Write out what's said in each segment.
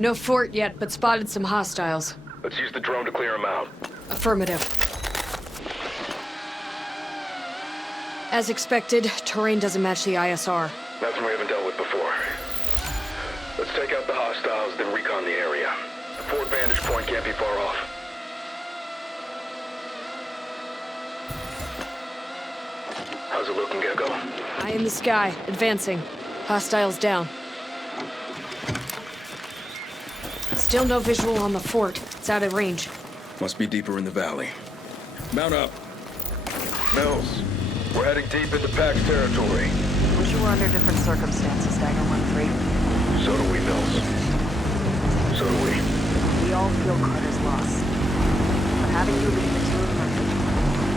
No fort yet, but spotted some hostiles. Let's use the drone to clear them out. Affirmative. As expected, terrain doesn't match the ISR. Nothing we haven't dealt with before. Let's take out the hostiles, then recon the area. The fort vantage point can't be far off. How's it looking, Gecko? Eye in the sky, advancing. Hostiles down. Still no visual on the fort. It's out of range. Must be deeper in the valley. Mount up. Mills, we're heading deep into Pax territory. Wish you were under different circumstances, Dagger 1-3. So do we, Mills. So do we. We all feel Carter's loss. But having you lead the team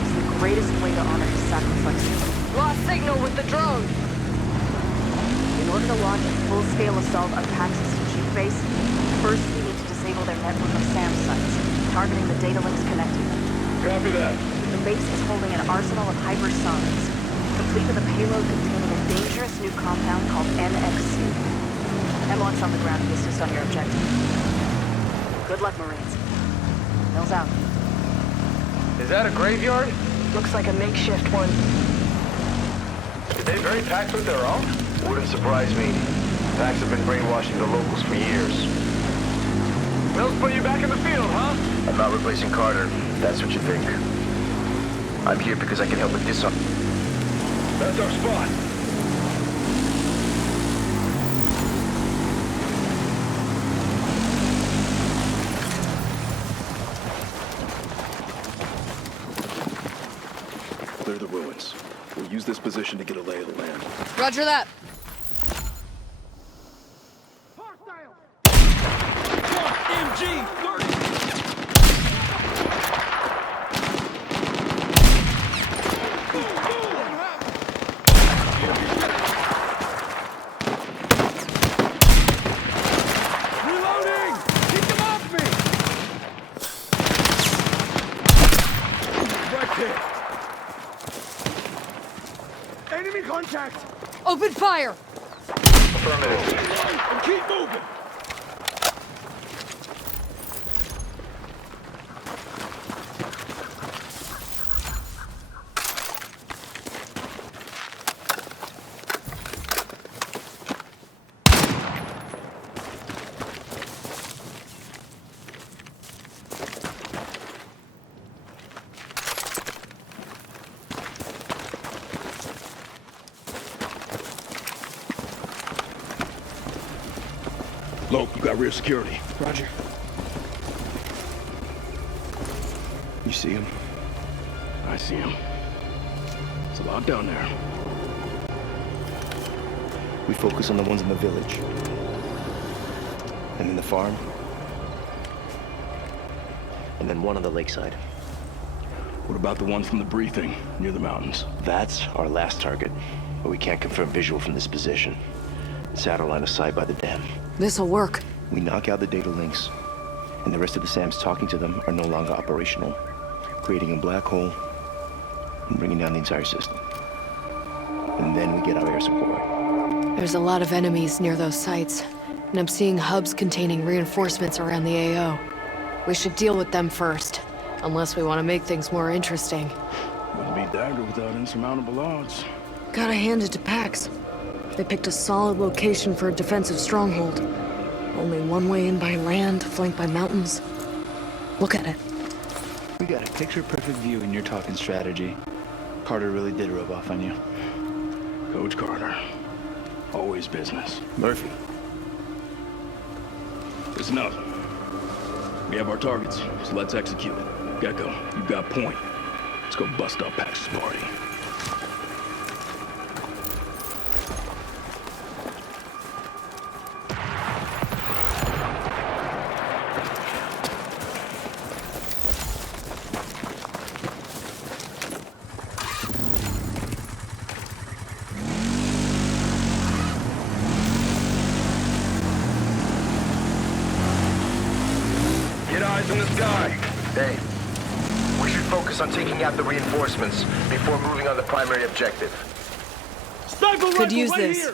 is the greatest way to honor his sacrifice. Lost signal with the drone. In order to launch a full-scale assault on Pax's chief base, first we need to disable their network of SAM sites, targeting the datalinks connecting them. Copy that. The base is holding an arsenal of hypersonics, complete with a payload containing a dangerous new compound called NXC. Hemlock's on the ground to assist on your objective. Good luck, Marines. Mills out. Is that a graveyard? Looks like a makeshift one. Did they bury Pax with their own? Wouldn't surprise me. Pax have been brainwashing the locals for years. Mills put you back in the field, huh? I'm not replacing Carter. That's what you think. I'm here because I can help with this. That's our spot. Clear the ruins. We'll use this position to get a lay of the land. Roger that. Enemy contact! Open fire! Affirmative. And keep moving! Loke, you got rear security. Roger. You see him? I see him. It's a lot down there. We focus on the ones in the village. And then the farm. And then one on the lakeside. What about the ones from the briefing near the mountains? That's our last target, but we can't confirm visual from this position. It's out of line of sight by the dam. This'll work. We knock out the data links, and the rest of the SAMs talking to them are no longer operational, creating a black hole and bringing down the entire system. And then we get our air support. There's a lot of enemies near those sites, and I'm seeing hubs containing reinforcements around the AO. We should deal with them first, unless we want to make things more interesting. Wouldn't be Dagger without insurmountable odds. Gotta hand it to Pax. They picked a solid location for a defensive stronghold. Only one way in by land, flanked by mountains. Look at it. We got a picture-perfect view and you're talking strategy. Carter really did rub off on you. Coach Carter. Always business. Murphy. Listen up. We have our targets, so let's execute it. Gecko, you got point. Let's go bust up Pax's party. In the sky. Hey, we should focus on taking out the reinforcements before moving on the primary objective. Sniper Could rifle use right this. Here.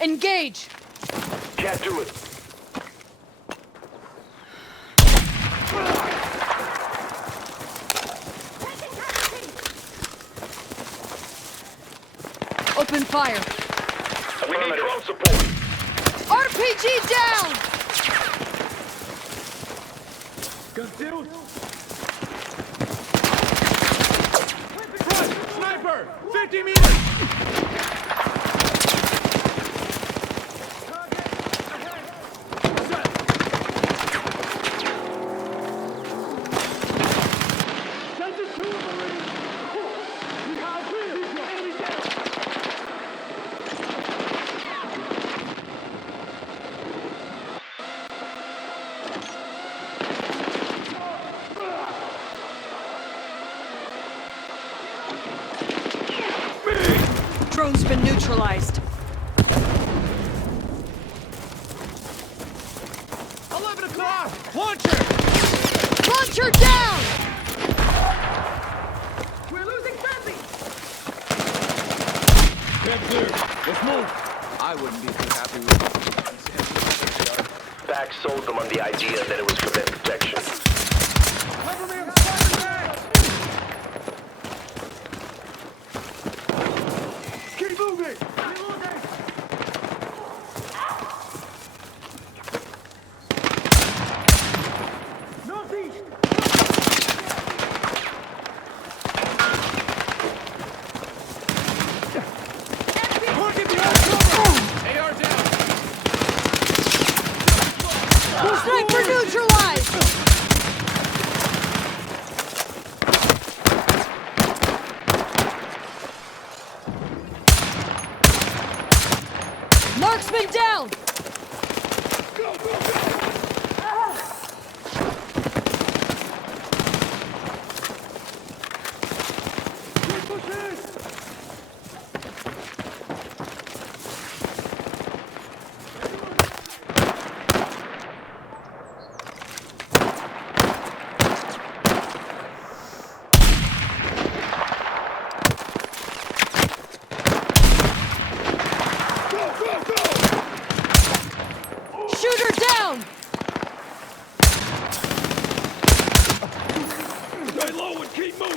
Engage! Can't do it. Open fire! We need drone support. RPG down! Confused. Front! Sniper! 50 meters! Drone's been neutralized. 11 o'clock! Launcher! Launcher down! We're losing friendly! Get clear. Let's move. I wouldn't be too happy with Back sold them on the idea that it was for their protection. Cover me, I'm spotting back! Keep moving! Reloading! Northeast! Target behind cover! AR down! Sniper neutralized! Marksman down! Go, go, go! Keep pushing! Go, go, go! Shooter down! Stay low and keep moving!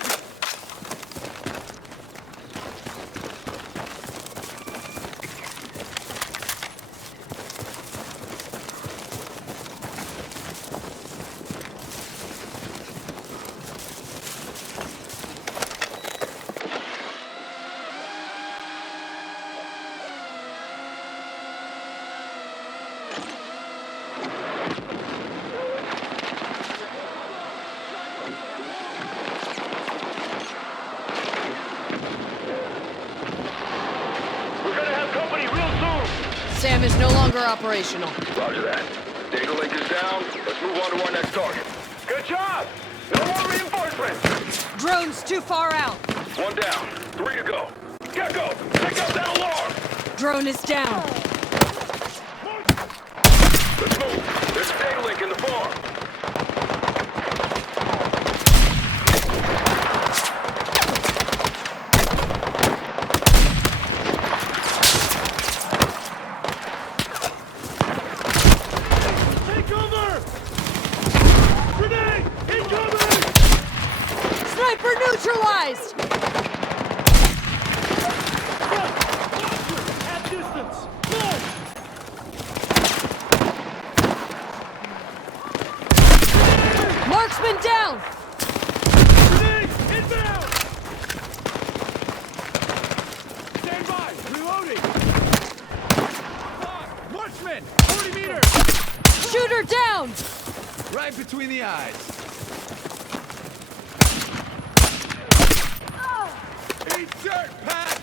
We're gonna have company real soon. Sam is no longer operational. Roger that. Data link is down. Let's move on to our next target. Good job. No more reinforcements. Drone's too far out. One down. 3 to go. Get go. Take out that alarm. Drone is down. Let's move. There's a data link in the farm. Take cover! Grenade! Incoming! Sniper neutralized! At distance! Move! Marksman down! Grenade! Inbound! Stand by! Reloading! Marksman! 40 meters! Shooter down! Right between the eyes. Eat dirt, Pax!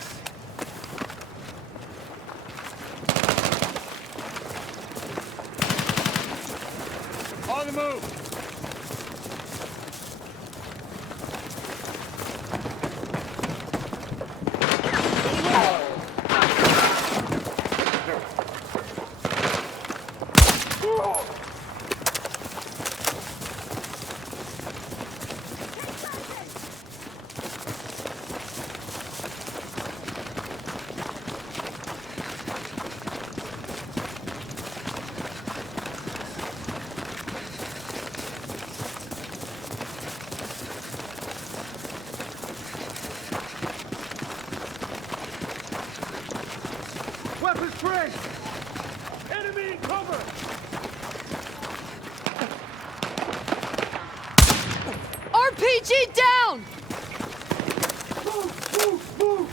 On the move! Fresh! Enemy in cover! RPG down! Move, move, move!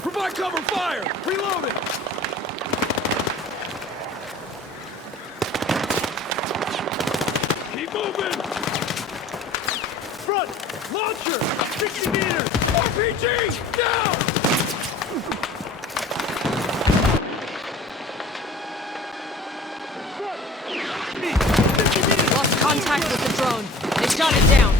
Provide cover fire! Reloading! Keep moving! Front! Launcher! 60 meters! RPG! Down! Lost contact with the drone. They shot it down.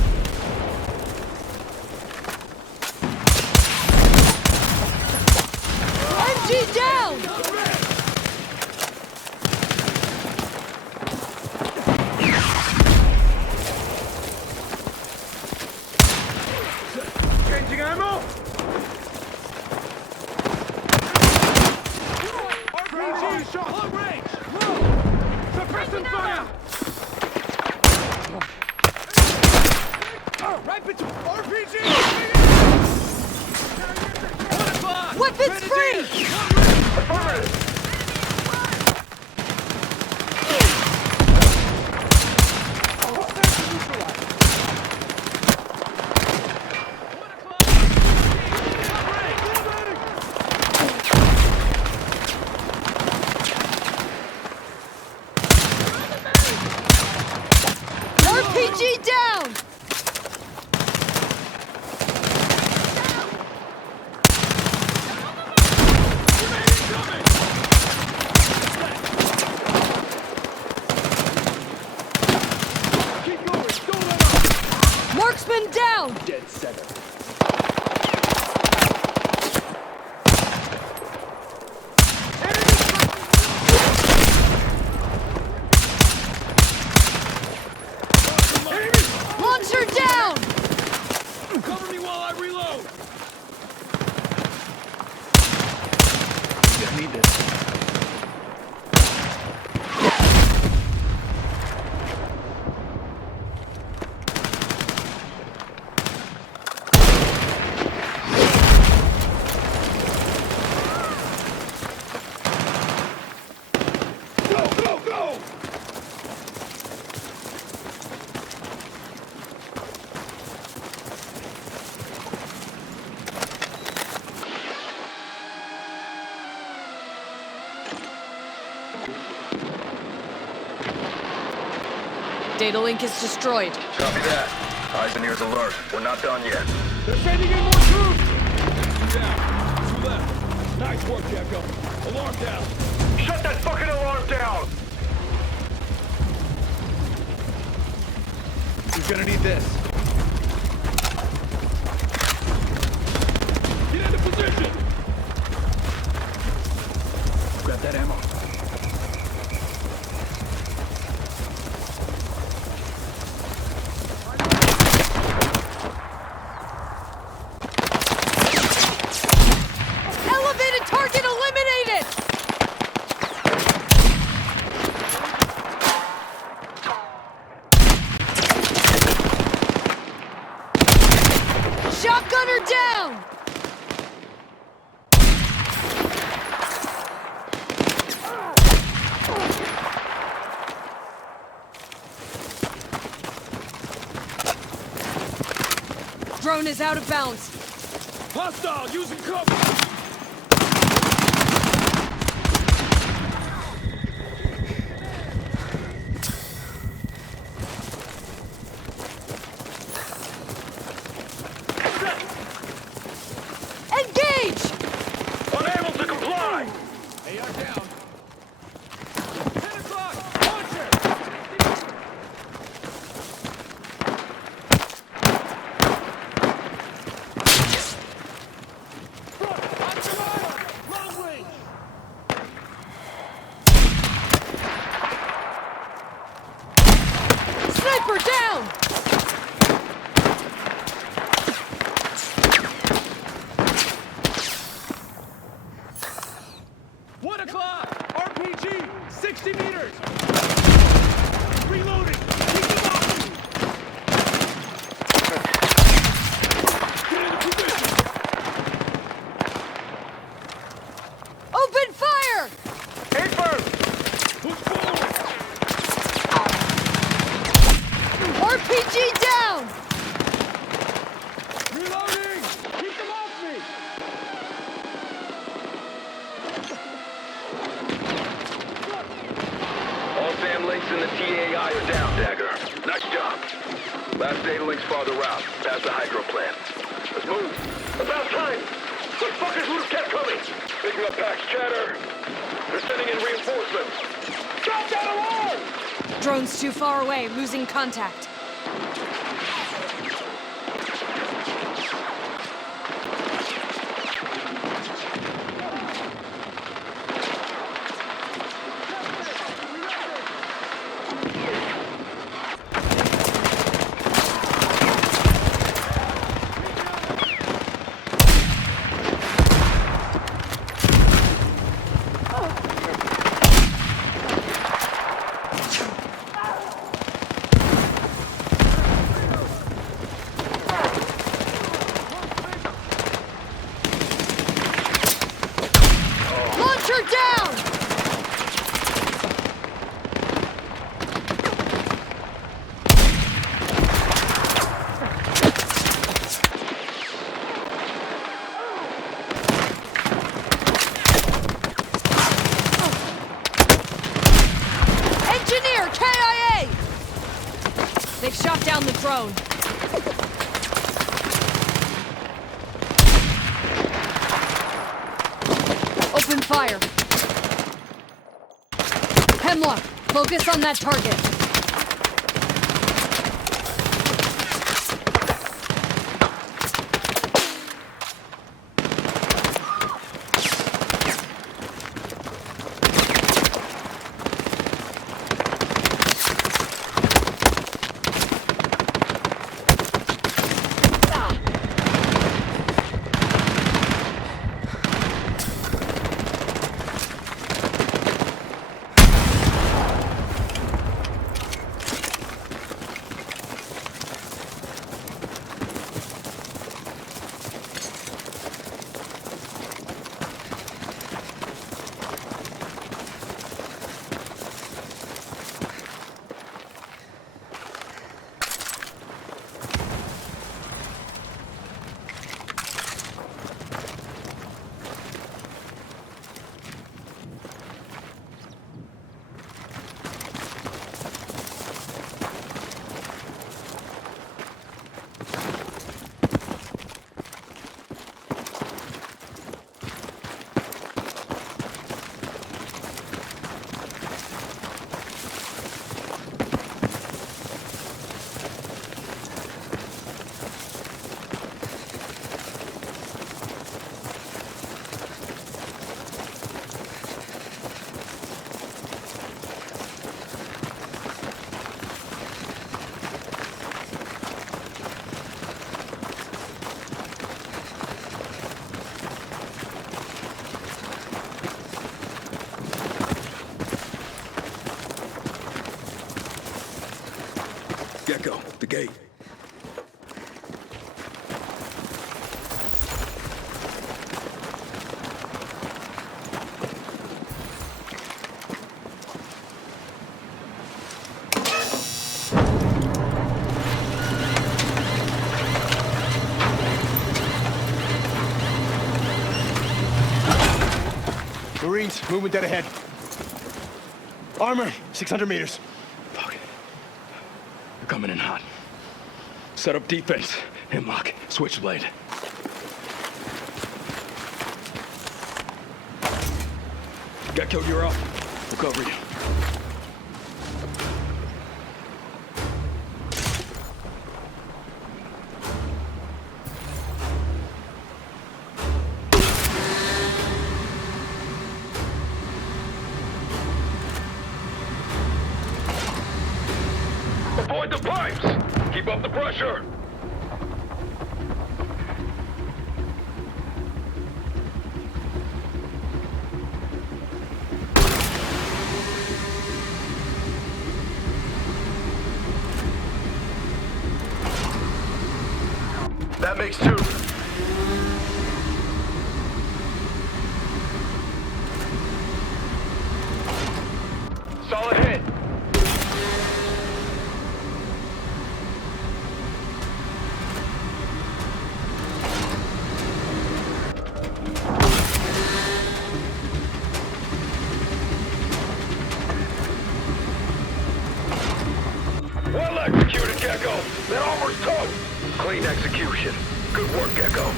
MG down! Changing ammo! RPG shot! Long range! Low! Suppressing fire! Right between RPG! Weapons free! Affirmative! RPG down! Keep going! Don't let up! Marksman down! Dead center. Launcher down! Cover me while I reload! I need this. Go, go, go! Data link is destroyed. Copy that. Eyes and ears alert. We're not done yet. They're sending in more troops! Two down. Two left. Nice work, Jacko. Alarm down. Shut that fucking alarm down! Who's gonna need this? Get into position! Grab that ammo. Elevated target eliminated! Shotgunner down! Drone is out of bounds. Hostile, using cover! Engage! Unable to comply! AR down. 10 o'clock! Launcher! Fire down, Dagger. Nice job. Last data link's farther out, past the hydro plant. Let's move. About time! Those fuckers would have kept coming! Picking up Pax chatter. They're sending in reinforcements. Drop that alarm! Drone's too far away, losing contact. They've shot down the drone. Open fire. Hemlock, focus on that target. Gecko, the gate. Marines, movement dead ahead. Armor, 600 meters. Fuck. They're coming in hot. Set up defense. Hemlock, switchblade. Gecko, you're up. We'll cover you. Avoid the pipes! Keep up the pressure! That makes two. Solid hit. clean execution. Good work, Gecko.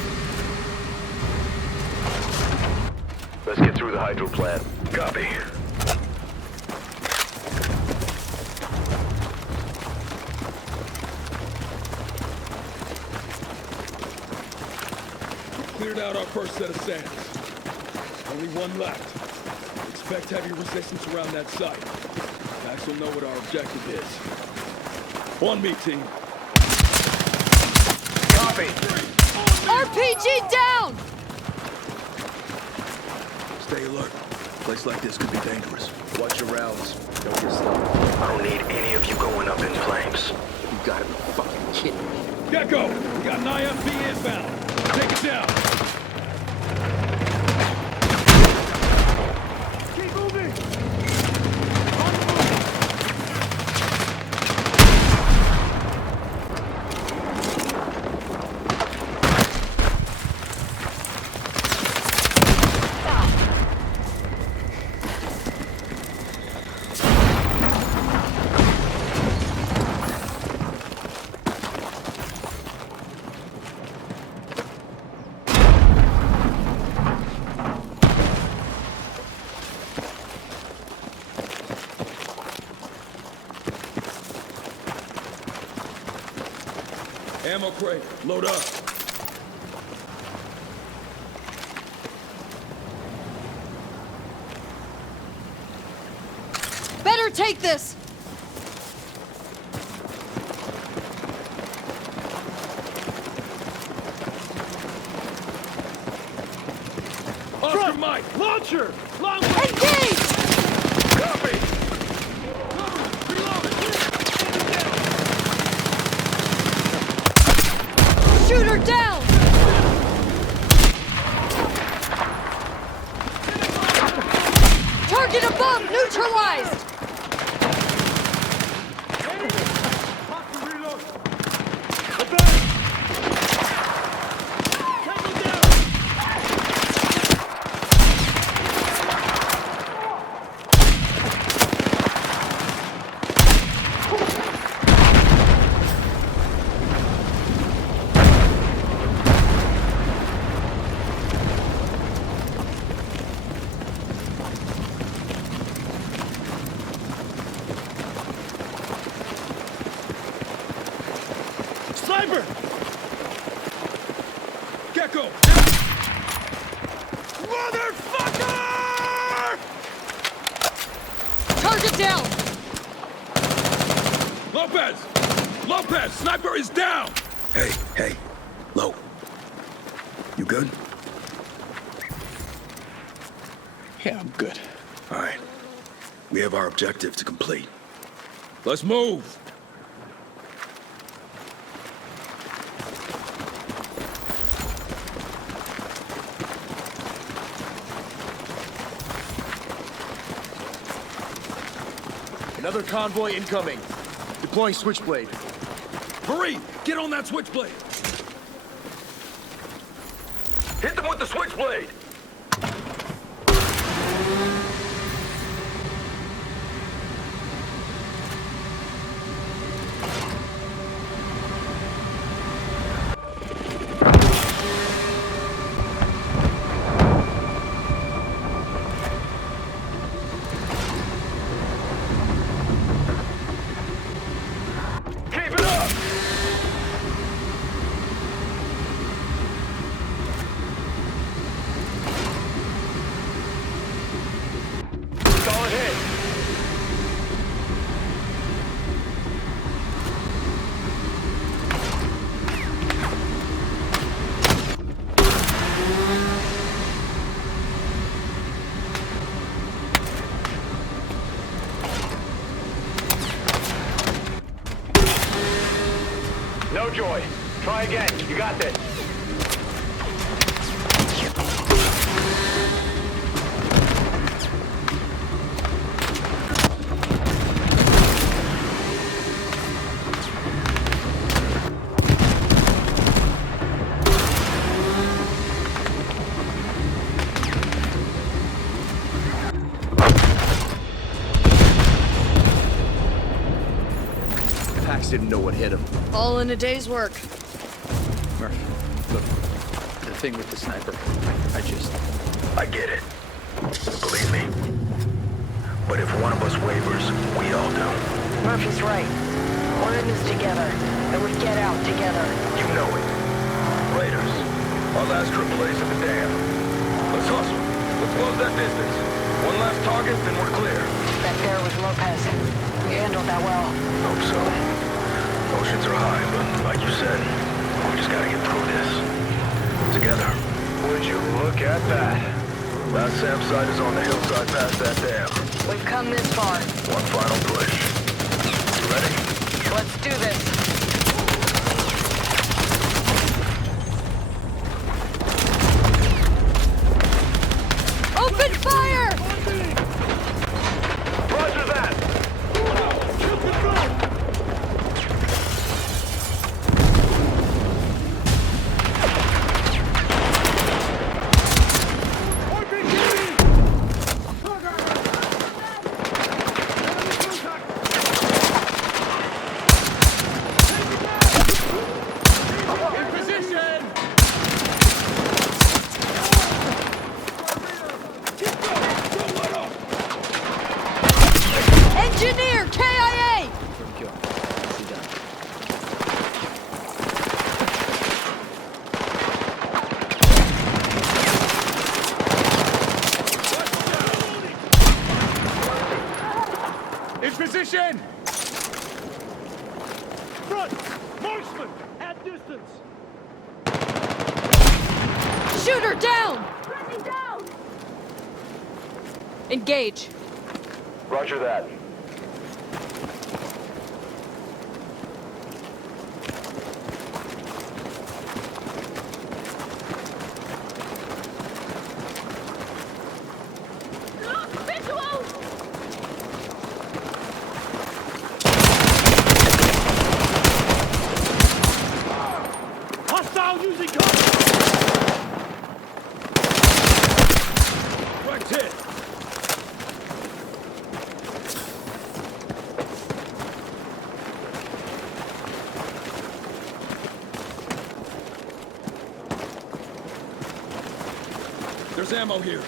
Let's get through the hydro plant. Copy. Cleared out our first set of sands. Only one left. Expect heavy resistance around that site. Max will know what our objective is. On me, team. Copy. RPG down! Stay alert. A place like this could be dangerous. Watch your rounds. Don't get stuck. I don't need any of you going up in flames. You gotta be fucking kidding me. Gecko! We got an IFV inbound. Take it down. Keep moving! Ammo crate. Load up. Better take this! Oscar Mike! Launcher! Long way! Engage! Copy! Shooter down! Target above neutralized! Sniper! Gecko! Motherfucker! Target down! Lopez! Lopez! Sniper is down! Hey. Lo. You good? Yeah, I'm good. All right. We have our objective to complete. Let's move! Another convoy incoming. Deploying Switchblade. Hurry! Get on that switchblade! Hit them with the switchblade! Keep it up! Solid hit. No joy. Try again. You got this. Pax didn't know what hit him. All in a day's work. thing with the sniper. I get it. Believe me. But if one of us wavers, we all do. Murphy's right. We're in this together, and we get out together. You know it. Raiders, our last trip plays at the dam. Let's hustle. Let's close that distance. One last target, then we're clear. That there was Lopez. We handled that well. Hope so. Emotions are high, but like you said, we just gotta get through this. Together. Would you look at that? Last Sam site is on the hillside past that dam. We've come this far. One final push. You ready? Let's do this. Open fire! Roger that! Engineer, KIA! Confirm kill. See done. In position! Front! Marksman! At distance! Shooter down! Engage. Roger that. Hostile using cover! Right hit! There's ammo here.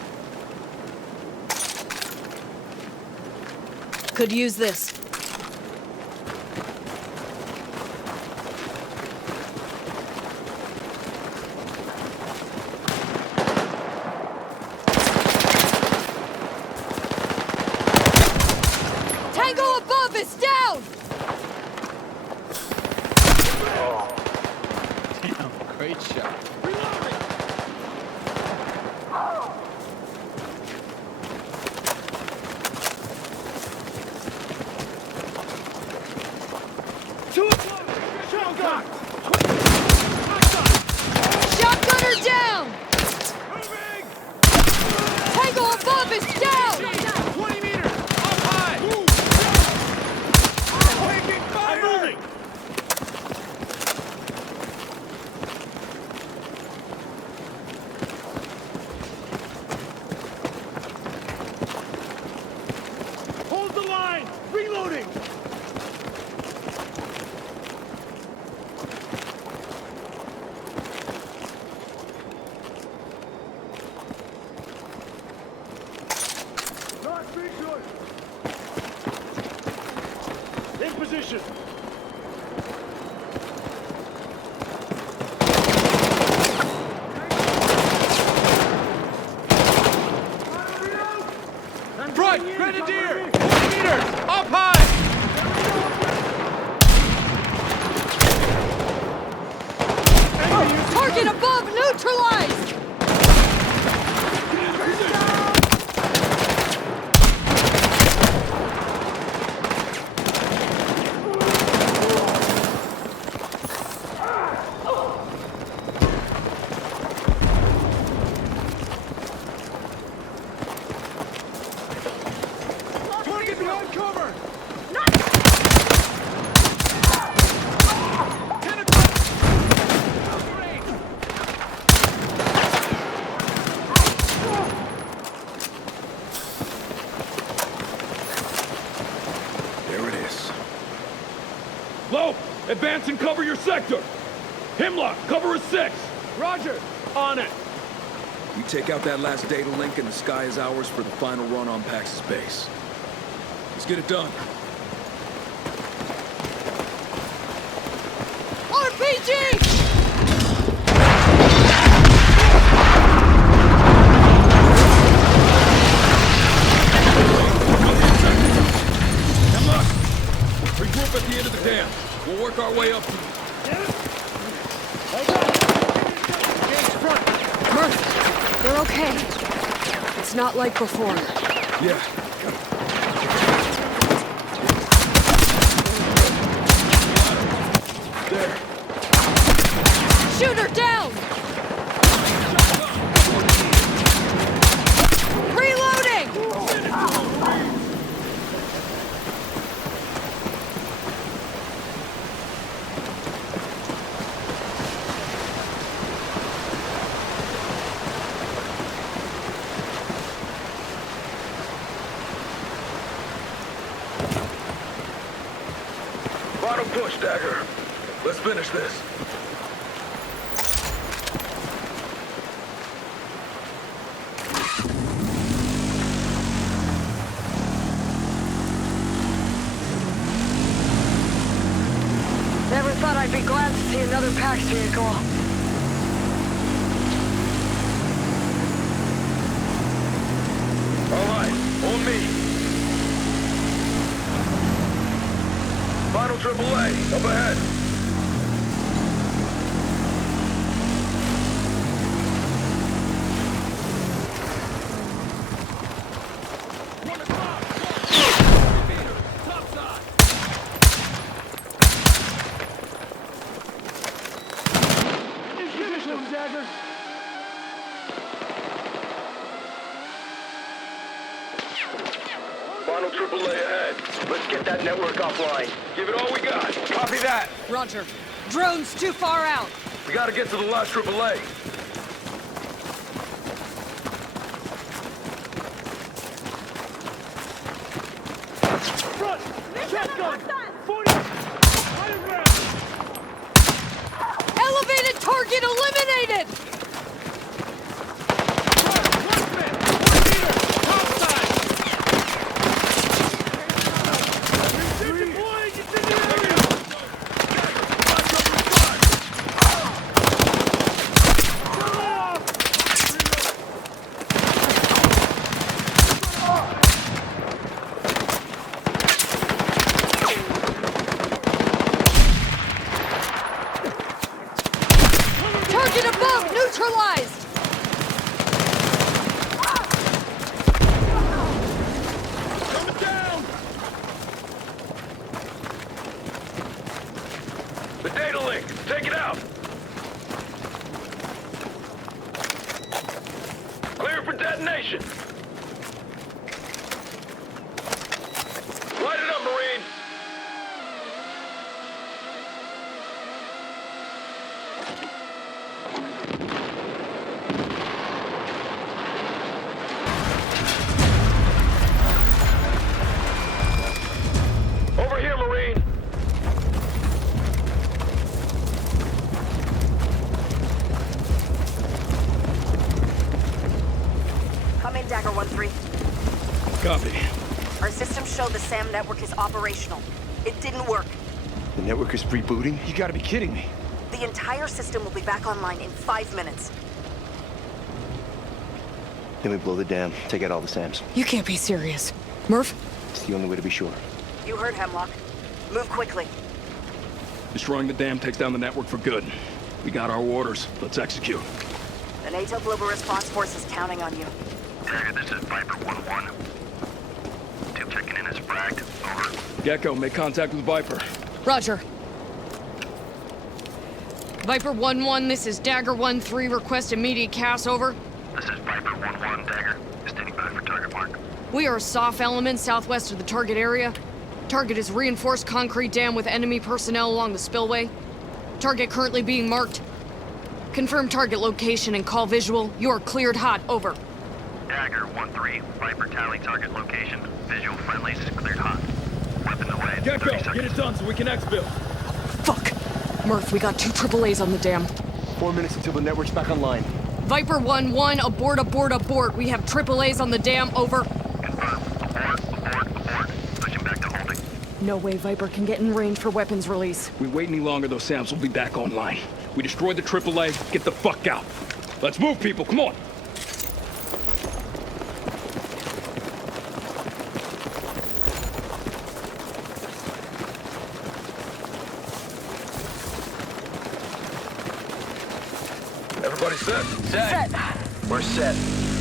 Could use this. Tango above is down! Damn, great shot. Shotgunner down! Tango above is down! 20 meters! Up high! Taking fire! I'm moving! Hold the line! Reloading! In position! Front! Grenadier! 20 meters! Up high! Target above neutralized! Target behind cover! There it is. Low, advance and cover your sector. Hemlock, cover a 6. Roger. On it! We take out that last data link and the sky is ours for the final run on Pax's base. Let's get it done. RPG! Regroup at the end of the dam. We'll work our way up to... Murph, they're okay. It's not like before. Yeah. There. Shoot her down! Reloading! Final push, Dagger. Let's finish this. Never thought I'd be glad to see another Pax vehicle. All right, on me. Final AAA, up ahead. Final AAA ahead. Let's get that network offline. Give it all we got. Copy that. Roger. Drone's too far out. We gotta get to the last AAA. Elevated target eliminated! Target above neutralized! Coming down! The data link! Take it out! Clear for detonation! Light it up, Marine! Over here, Marine! Come in, Dagger 1-3. Copy. Our systems show the SAM network is operational. It didn't work. The network is rebooting? You gotta be kidding me. The entire system will be back online in 5 minutes. Then we blow the dam, take out all the SAMs. You can't be serious. Murph? It's the only way to be sure. You heard Hemlock. Move quickly. Destroying the dam takes down the network for good. We got our orders. Let's execute. The NATO Global Response Force is counting on you. Dagger, this is Viper 1-1. Tube checking in as fragged. Over. Gecko, make contact with Viper. Roger. Viper 1-1, this is Dagger 1-3. Request immediate CAS, over. This is Viper 1-1, Dagger. Standing by for target mark. We are a soft element southwest of the target area. Target is reinforced concrete dam with enemy personnel along the spillway. Target currently being marked. Confirm target location and call visual. You are cleared hot, over. Dagger 1-3, Viper tally target location. Visual friendlies cleared hot. Weapons away. Gecko, 30 seconds. get it done so we can exfil. Fuck! Murph, we got 2 AAAs on the dam. 4 minutes until the network's back online. Viper 1-1, abort, abort, abort. We have AAAs on the dam, over. Pushing back to holding. No way Viper can get in range for weapons release. We wait any longer, those SAMs will be back online. We destroy the AAA, get the fuck out. Let's move, people, come on. Everybody set? Set. We're set.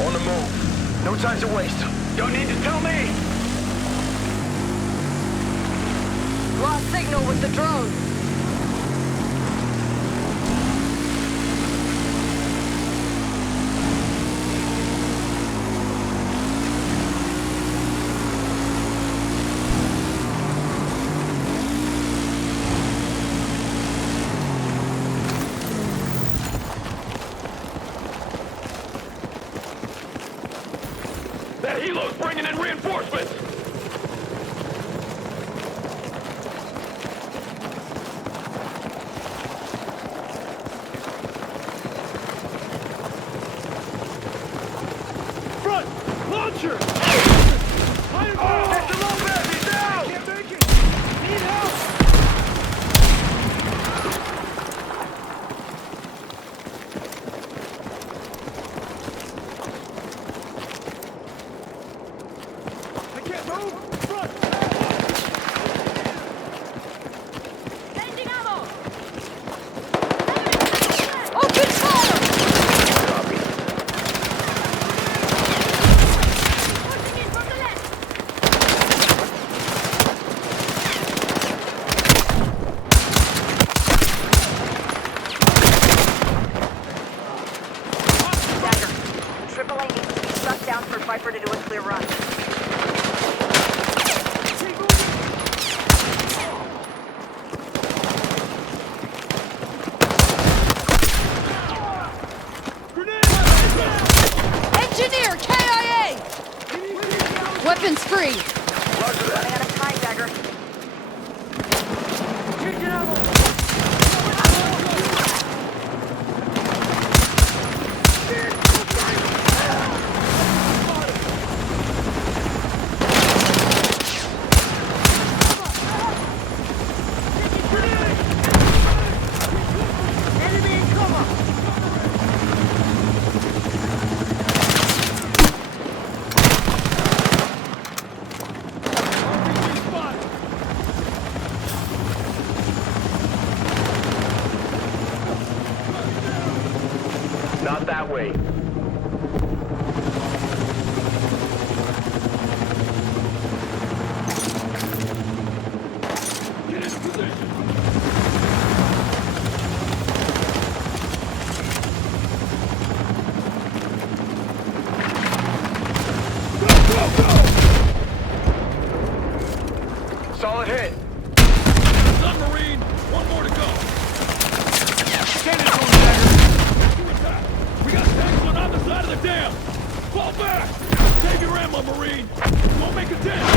On the move. No time to waste. Don't need to tell me. Lost signal with the drone. That helo's bringing in reinforcements! Front! Launcher! Get the low man! He's down! Can't make it! Need help! I can't move! Front! Open fire! Copy. Dagger. AAA needs to be shut down for Viper to do a clear run. Engineer, KIA! Weapons free. Running out of time, Dagger. Not that way. Get into position! Solid hit. Submarine! One more to go! Get it, Dagger! Under attack! We got tanks on either side of the dam! Fall back! Save your ammo, Marine! Don't make a dent!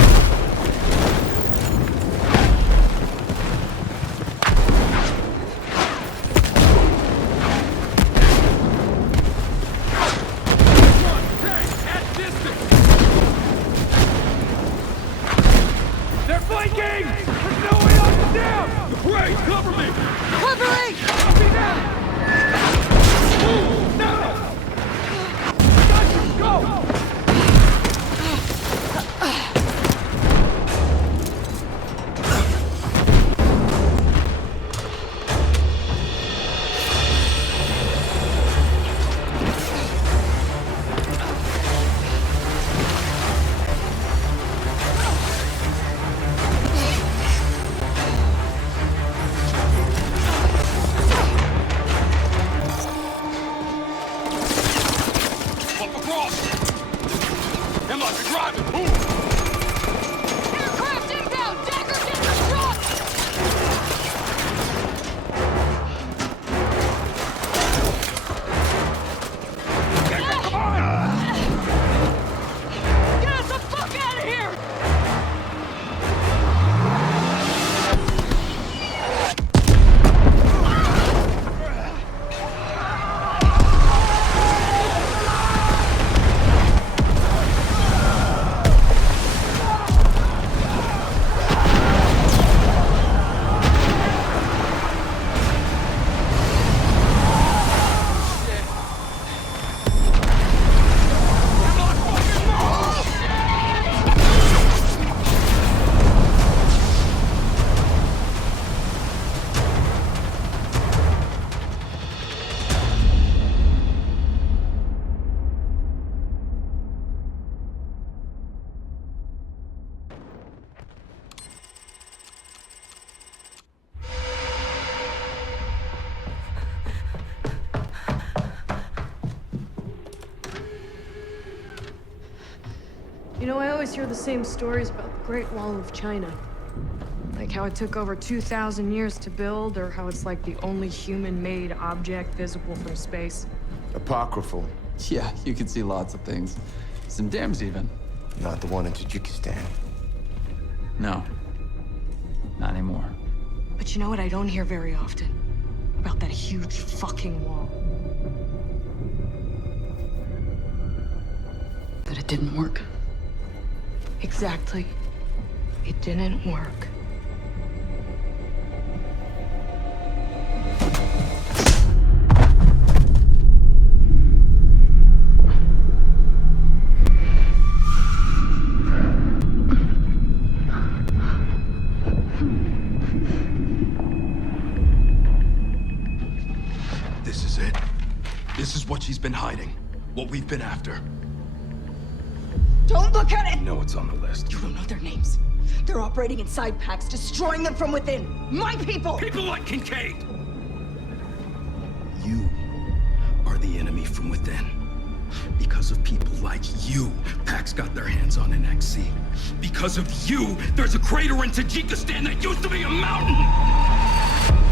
Run, tank, at distance! They're flanking! There's no way off the dam! Great, cover me! Covering! Copy that! Move, now! Got you, go! Up across! Emma, you're driving! Move! Aircraft inbound! Dagger, get the truck! Come on! Get us the fuck out of here! You know, I always hear the same stories about the Great Wall of China. Like how it took over 2,000 years to build, or how it's like the only human-made object visible from space. Apocryphal. Yeah, you can see lots of things. Some dams even. Not the one in Tajikistan. No. Not anymore. But you know what I don't hear very often? About that huge fucking wall. That it didn't work. Exactly. It didn't work. This is it. This is what she's been hiding. What we've been after. Don't look at it! No, it's on the list. You don't know their names. They're operating inside packs, destroying them from within. My people! People like Kincaid! You are the enemy from within. Because of people like you, Pax got their hands on an XC. Because of you, there's a crater in Tajikistan that used to be a mountain!